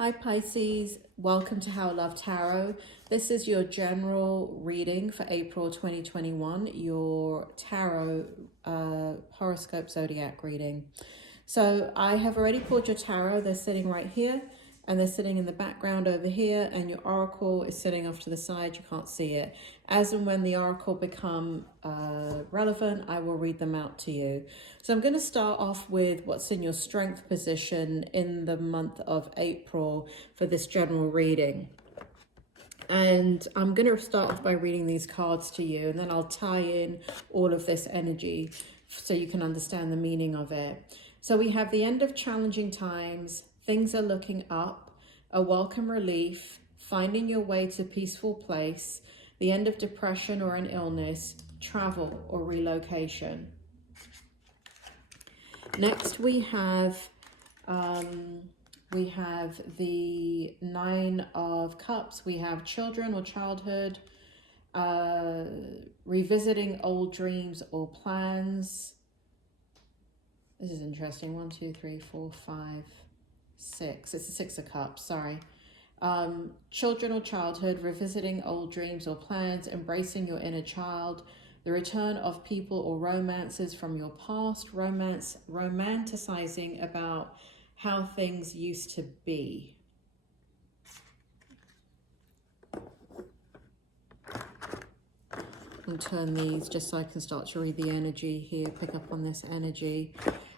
Hi Pisces, welcome to How I Love Tarot. This is your general reading for April 2021, your tarot horoscope zodiac reading. So I have already pulled your tarot. They're sitting right here and they're sitting in the background over here, and your oracle is sitting off to the side. You can't see it. As and when the oracle become relevant, I will read them out to you. So I'm going to start off with what's in your strength position in the month of April for this general reading. And I'm going to start off by reading these cards to you, and then I'll tie in all of this energy so you can understand the meaning of it. So we have the end of challenging times, things are looking up, a welcome relief, finding your way to a peaceful place, the end of depression or an illness, travel or relocation. Next we have the Nine of Cups. We have children or childhood, revisiting old dreams or plans. This is interesting. 1, 2, 3, 4, 5, 6. It's the Six of Cups, sorry. Children or childhood, revisiting old dreams or plans, embracing your inner child, the return of people or romances from your past, romanticizing about how things used to be. I'll turn these just so I can start to read the energy here, pick up on this energy.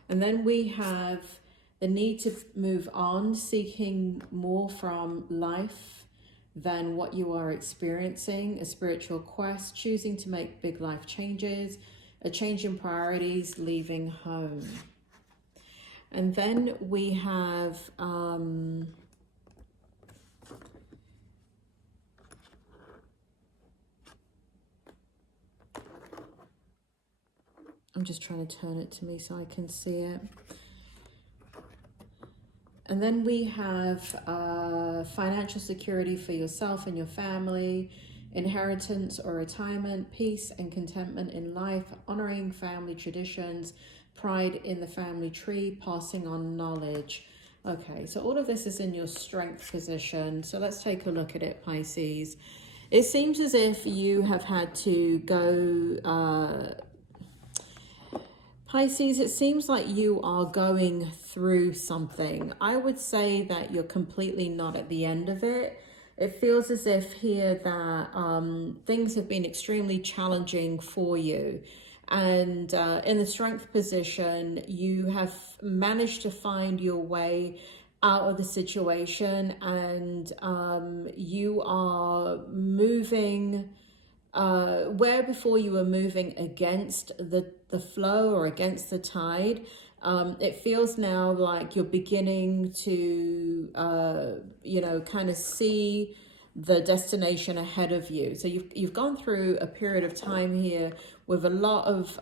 And then we have the need to move on, seeking more from life than what you are experiencing, a spiritual quest, choosing to make big life changes, a change in priorities, leaving home. And then we have I'm just trying to turn it to me so I can see it. And then we have financial security for yourself and your family, inheritance or retirement, peace and contentment in life, honoring family traditions, pride in the family tree, passing on knowledge. Okay, so all of this is in your strength position. So let's take a look at it, Pisces. It seems as if you have had to go... Pisces, it seems like you are going through something. I would say that you're completely not at the end of it. It feels as if here that things have been extremely challenging for you. And in the strength position, you have managed to find your way out of the situation, and you are moving... where before you were moving against the flow or against the tide, it feels now like you're beginning to, kind of see the destination ahead of you. So you've gone through a period of time here with a lot of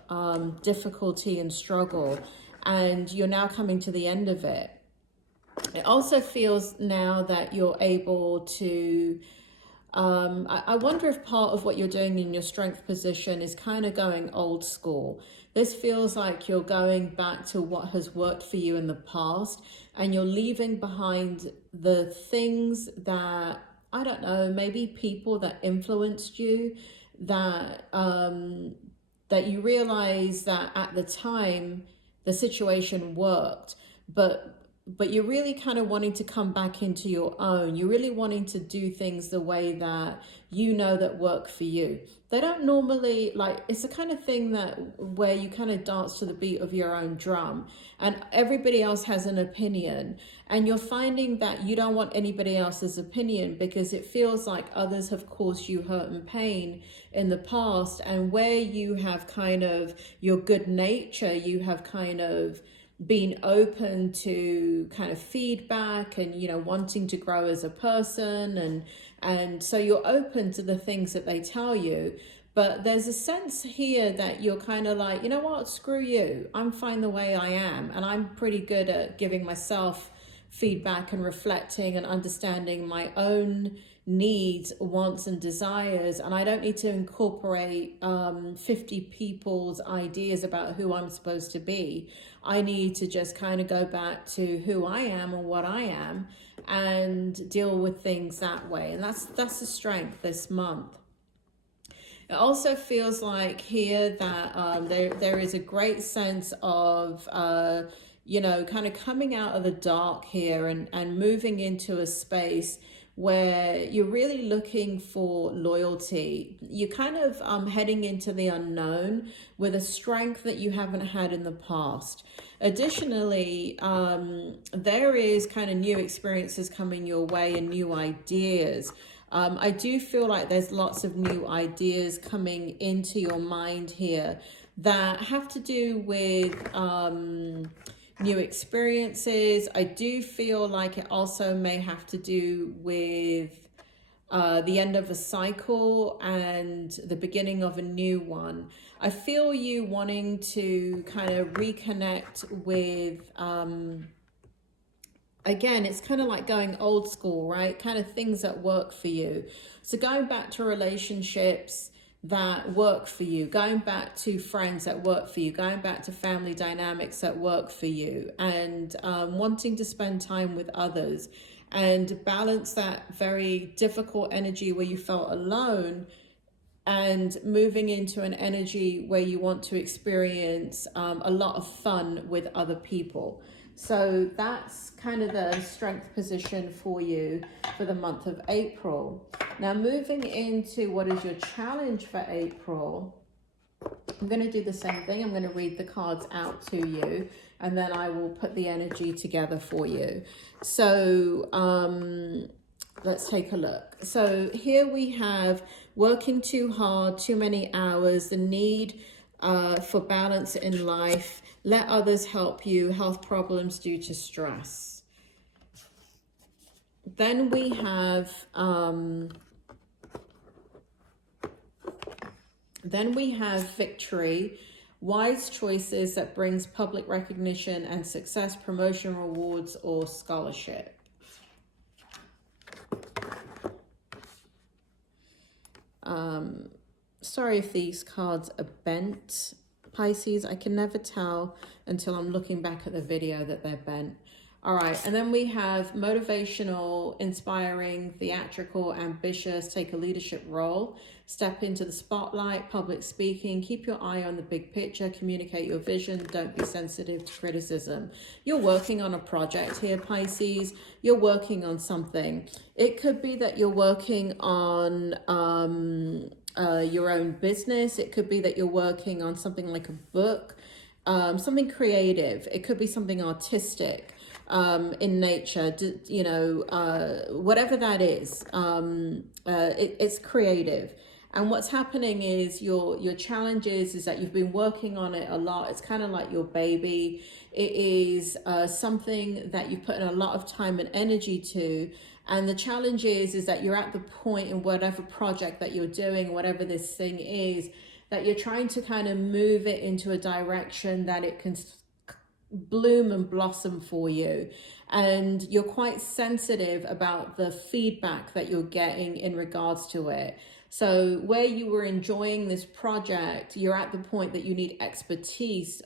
difficulty and struggle, and you're now coming to the end of it. It also feels now that you're able to... I wonder if part of what you're doing in your strength position is kind of going old school. This feels like you're going back to what has worked for you in the past, and you're leaving behind the things that, I don't know, maybe people that influenced you, that that you realize that at the time the situation worked, but you're really kind of wanting to come back into your own. You're really wanting to do things the way that you know that work for you. They don't normally, like, it's the kind of thing that where you kind of dance to the beat of your own drum, and everybody else has an opinion, and you're finding that you don't want anybody else's opinion because it feels like others have caused you hurt and pain in the past, and where you have kind of your good nature, you have kind of being open to kind of feedback and, wanting to grow as a person. And so you're open to the things that they tell you. But there's a sense here that you're kind of like, you know what, screw you. I'm fine the way I am. And I'm pretty good at giving myself feedback and reflecting and understanding my own needs, wants and desires, and I don't need to incorporate 50 people's ideas about who I'm supposed to be. I need to just kind of go back to who I am and what I am, and deal with things that way. And that's the strength this month. It also feels like here that there is a great sense of, you know, kind of coming out of the dark here and moving into a space where you're really looking for loyalty. You're kind of heading into the unknown with a strength that you haven't had in the past. Additionally, there is kind of new experiences coming your way and new ideas. I do feel like there's lots of new ideas coming into your mind here that have to do with new experiences. I do feel like it also may have to do with the end of a cycle and the beginning of a new one. I feel you wanting to kind of reconnect with again, it's kind of like going old school, right? Kind of things that work for you. So going back to relationships that work for you, going back to friends that work for you, going back to family dynamics that work for you, and wanting to spend time with others and balance that very difficult energy where you felt alone and moving into an energy where you want to experience a lot of fun with other people. So that's kind of the strength position for you for the month of April. Now moving into what is your challenge for April, I'm going to do the same thing. I'm going to read the cards out to you and then I will put the energy together for you. So let's take a look. So here we have working too hard, too many hours, the need for balance in life. Let others help you. Health problems due to stress. Then we have victory. Wise choices that brings public recognition and success, promotion, rewards, or scholarship. Sorry if these cards are bent, Pisces. I can never tell until I'm looking back at the video that they're bent. All right, and then we have motivational, inspiring, theatrical, ambitious, take a leadership role, step into the spotlight, public speaking, keep your eye on the big picture, communicate your vision, don't be sensitive to criticism. You're working on a project here, Pisces. You're working on something. It could be that you're working on your own business. It could be that you're working on something like a book, something creative. It could be something artistic. In nature, you know, whatever that is, it's creative. And what's happening is your challenge is that you've been working on it a lot. It's kind of like your baby. It is something that you've put in a lot of time and energy to. And the challenge is that you're at the point in whatever project that you're doing, whatever this thing is, that you're trying to kind of move it into a direction that it can bloom and blossom for you, and you're quite sensitive about the feedback that you're getting in regards to it. So where you were enjoying this project, you're at the point that you need expertise.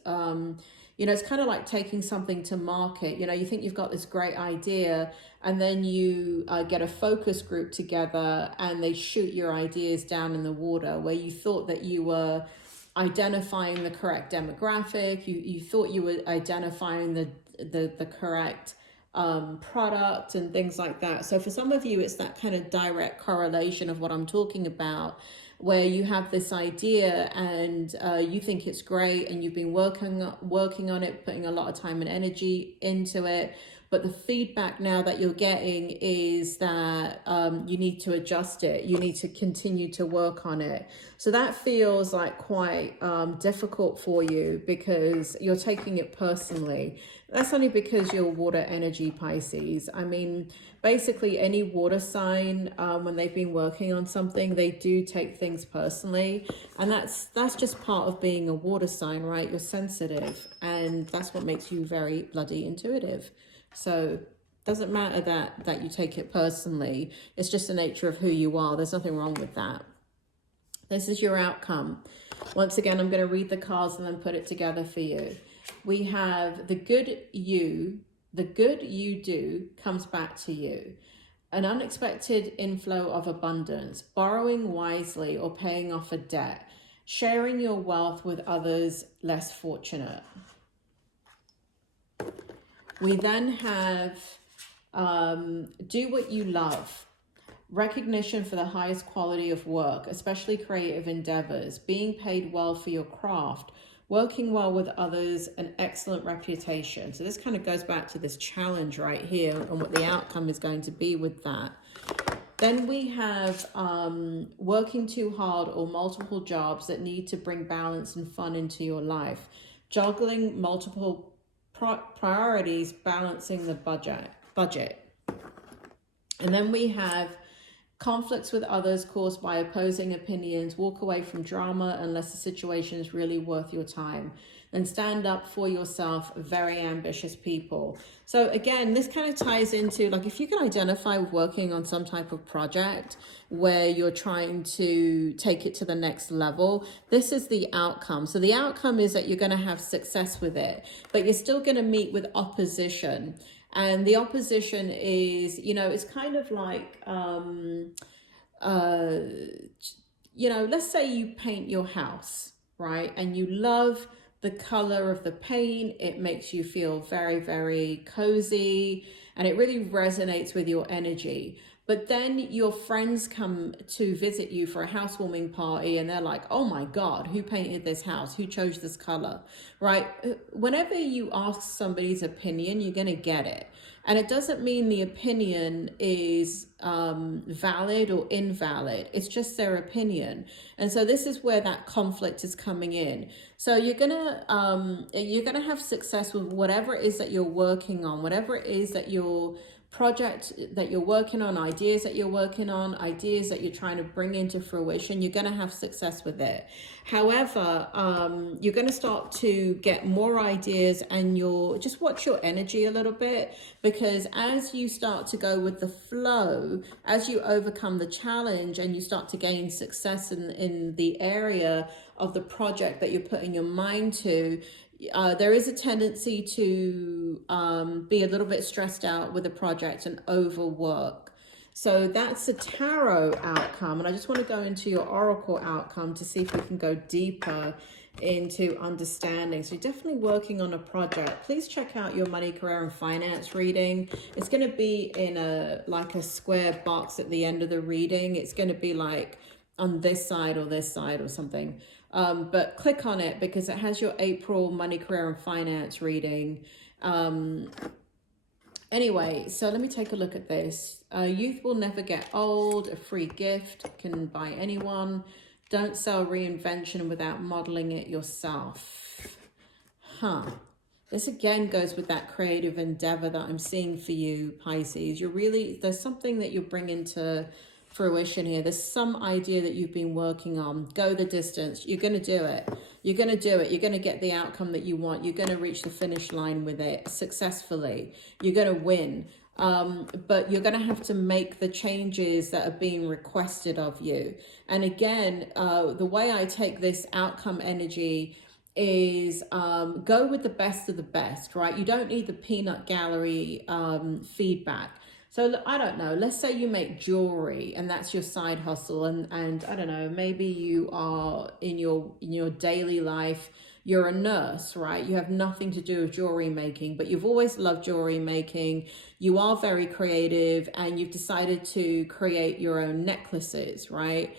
You know, it's kind of like taking something to market. You know, you think you've got this great idea and then you get a focus group together and they shoot your ideas down in the water, where you thought that you were identifying the correct demographic, you thought you were identifying the correct product and things like that. So for some of you, it's that kind of direct correlation of what I'm talking about, where you have this idea and you think it's great and you've been working on it, putting a lot of time and energy into it. But the feedback now that you're getting is that you need to adjust it. You need to continue to work on it. So that feels like quite difficult for you because you're taking it personally. That's only because you're water energy, Pisces. I mean, basically any water sign, when they've been working on something, they do take things personally. And that's just part of being a water sign, right? You're sensitive. And that's what makes you very bloody intuitive. So it doesn't matter that you take it personally. It's just the nature of who you are. There's nothing wrong with that. This is your outcome. Once again, I'm going to read the cards and then put it together for you. We have the good you, The good you do comes back to you. An unexpected inflow of abundance, borrowing wisely or paying off a debt, sharing your wealth with others less fortunate. We then have do what you love. Recognition for the highest quality of work, especially creative endeavors, being paid well for your craft, working well with others, an excellent reputation. So this kind of goes back to this challenge right here and what the outcome is going to be with that. Then we have working too hard or multiple jobs that need to bring balance and fun into your life. Juggling multiple priorities, balancing the budget. And then we have conflicts with others caused by opposing opinions. Walk away from drama unless the situation is really worth your time. And stand up for yourself, very ambitious people. So again, this kind of ties into, like, if you can identify with working on some type of project where you're trying to take it to the next level, this is the outcome. So the outcome is that you're going to have success with it, but you're still going to meet with opposition. And the opposition is, you know, it's kind of like, you know, let's say you paint your house, right? And you love the color of the paint. It makes you feel very, very cozy, and it really resonates with your energy. But then your friends come to visit you for a housewarming party and they're like, oh my God, who painted this house? Who chose this color, right? Whenever you ask somebody's opinion, you're going to get it. And it doesn't mean the opinion is valid or invalid. It's just their opinion. And so this is where that conflict is coming in. So you're gonna have success with whatever it is that you're working on, whatever it is that your project that you're working on, ideas that you're working on, ideas that you're trying to bring into fruition. You're going to have success with it. However, you're going to start to get more ideas, and just watch your energy a little bit, because as you start to go with the flow, as you overcome the challenge and you start to gain success in the area of the project that you're putting your mind to, there is a tendency to be a little bit stressed out with a project and overwork. So that's the tarot outcome. And I just want to go into your oracle outcome to see if we can go deeper into understanding. So you're definitely working on a project. Please check out your money, career, and finance reading. It's going to be in a square box at the end of the reading. It's going to be like on this side or something. But click on it because it has your April money, career, and finance reading. Anyway, so let me take a look at this. Youth will never get old. A free gift can buy anyone. Don't sell reinvention without modeling it yourself. This again goes with that creative endeavor that I'm seeing for you, Pisces. There's something that you're bringing to fruition here. There's some idea that you've been working on. Go the distance. You're going to do it. You're going to do it. You're going to get the outcome that you want. You're going to reach the finish line with it successfully. You're going to win. But you're going to have to make the changes that are being requested of you. And again, the way I take this outcome energy is go with the best of the best, right? You don't need the peanut gallery feedback. So I don't know, let's say you make jewelry and that's your side hustle, and I don't know, maybe you are in your daily life, you're a nurse, right? You have nothing to do with jewelry making, but you've always loved jewelry making. You are very creative and you've decided to create your own necklaces, right?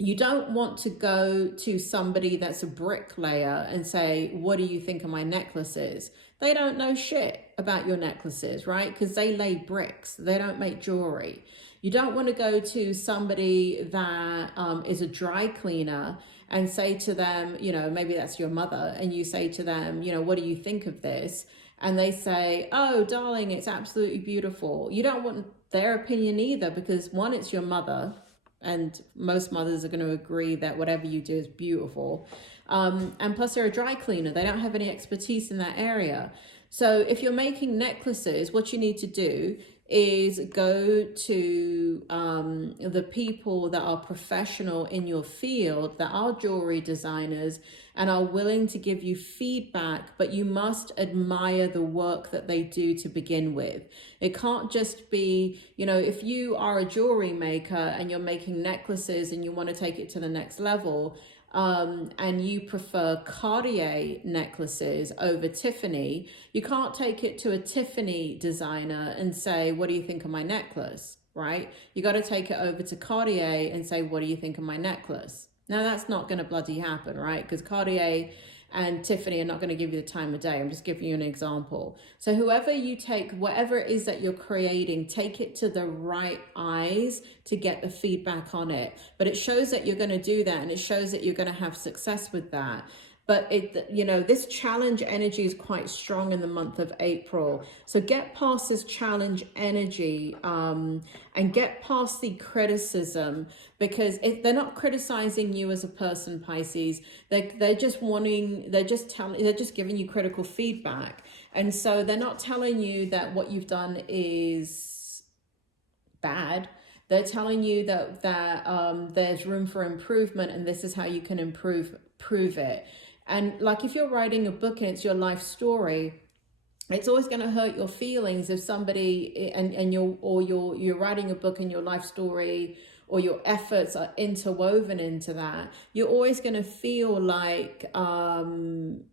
You don't want to go to somebody that's a bricklayer and say, what do you think of my necklaces? They don't know shit about your necklaces, right? Because they lay bricks. They don't make jewelry. You don't want to go to somebody that is a dry cleaner and say to them, you know, maybe that's your mother, and you say to them, you know, what do you think of this? And they say, oh, darling, it's absolutely beautiful. You don't want their opinion either, because one, it's your mother, and most mothers are going to agree that whatever you do is beautiful. And plus they're a dry cleaner. They don't have any expertise in that area. So if you're making necklaces, what you need to do is go to the people that are professional in your field, that are jewelry designers, and are willing to give you feedback, but you must admire the work that they do to begin with. It can't just be, you know, if you are a jewelry maker and you're making necklaces and you want to take it to the next level, and you prefer Cartier necklaces over Tiffany, you can't take it to a Tiffany designer and say, what do you think of my necklace, right? You got to take it over to Cartier and say, what do you think of my necklace? Now, that's not going to bloody happen, right? Because Cartier and Tiffany are not going to give you the time of day. I'm just giving you an example. So whoever you take, whatever it is that you're creating, take it to the right eyes to get the feedback on it. But it shows that you're going to do that, and it shows that you're going to have success with that. But it, you know, this challenge energy is quite strong in the month of April. So get past this challenge energy and get past the criticism, because if they're not criticizing you as a person, Pisces, they're just giving you critical feedback. And so they're not telling you that what you've done is bad. They're telling you that there's room for improvement, and this is how you can prove it. And like if you're writing a book and it's your life story, it's always going to hurt your feelings if somebody and you're writing a book and your life story or your efforts are interwoven into that. You're always going to feel like hurt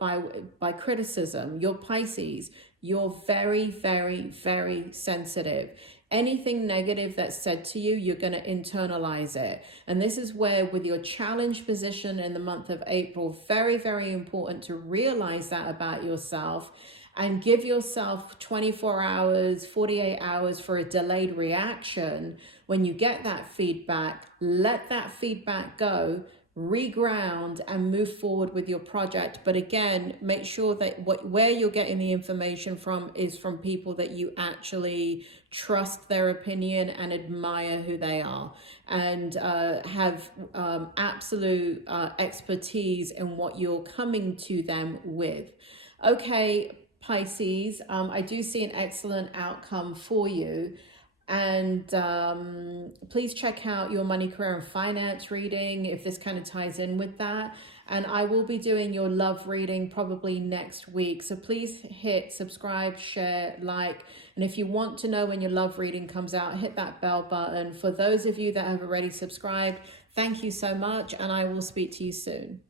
by criticism. You're Pisces. You're very, very, very sensitive. Anything negative that's said to you, you're going to internalize it. And this is where, with your challenge position in the month of April, very, very important to realize that about yourself and give yourself 24 hours, 48 hours for a delayed reaction. When you get that feedback, let that feedback go, reground, and move forward with your project. But again, make sure that where you're getting the information from is from people that you actually trust their opinion and admire who they are, and have absolute expertise in what you're coming to them with. Okay, Pisces, I do see an excellent outcome for you. And please check out your money, career, and finance reading if this kind of ties in with that. And I will be doing your love reading probably next week. So please hit subscribe, share, like. And if you want to know when your love reading comes out, hit that bell button. For those of you that have already subscribed, thank you so much. And I will speak to you soon.